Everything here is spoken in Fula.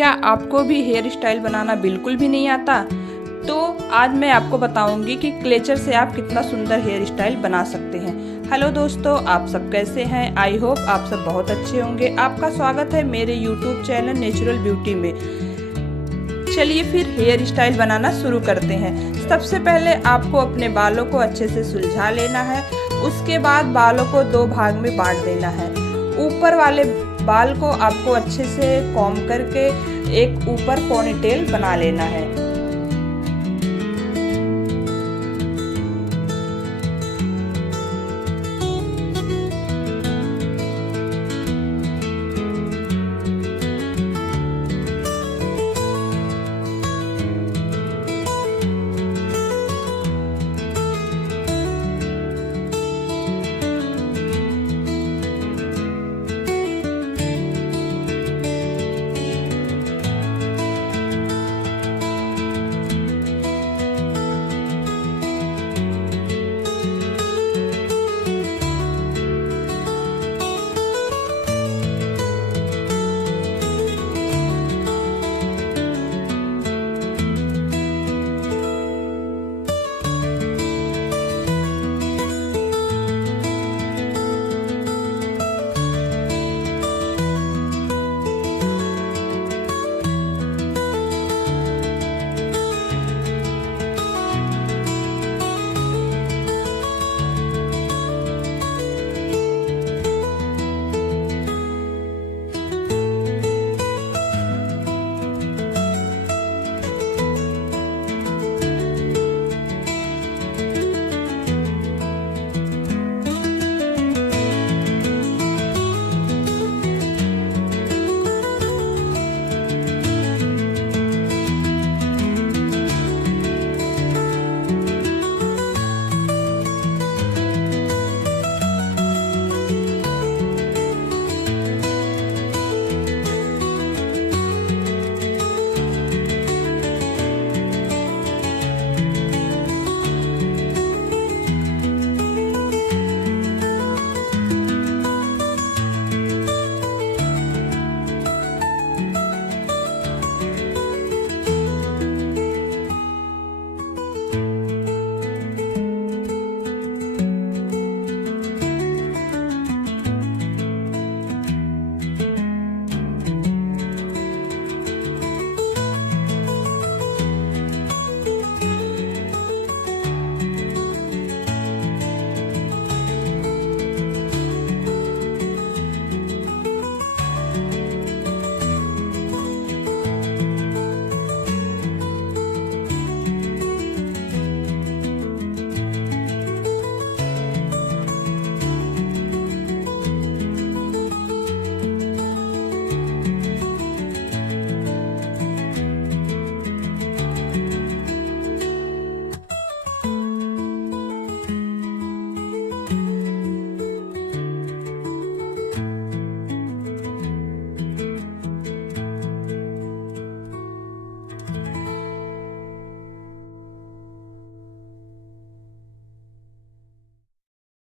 क्या आपको भी हेयर स्टाइल बनाना बिल्कुल भी नहीं आता? तो आज मैं आपको बताऊंगी कि क्लेचर से आप कितना सुंदर हेयर स्टाइल बना सकते हैं। हेलो दोस्तों, आप सब कैसे हैं? आई होप आप सब बहुत अच्छे होंगे। आपका स्वागत है मेरे यूट्यूब चैनल नेचुरल ब्यूटी में। चलिए फिर हेयर स्टाइल बनाना शुरू करते हैं। सबसे पहले आपको अपने बालों को अच्छे से सुलझा लेना है। उसके बाद बालों को दो भाग में बांट देना है। ऊपर वाले बाल को आपको अच्छे से कॉम्ब करके एक ऊपर पोनीटेल बना लेना है।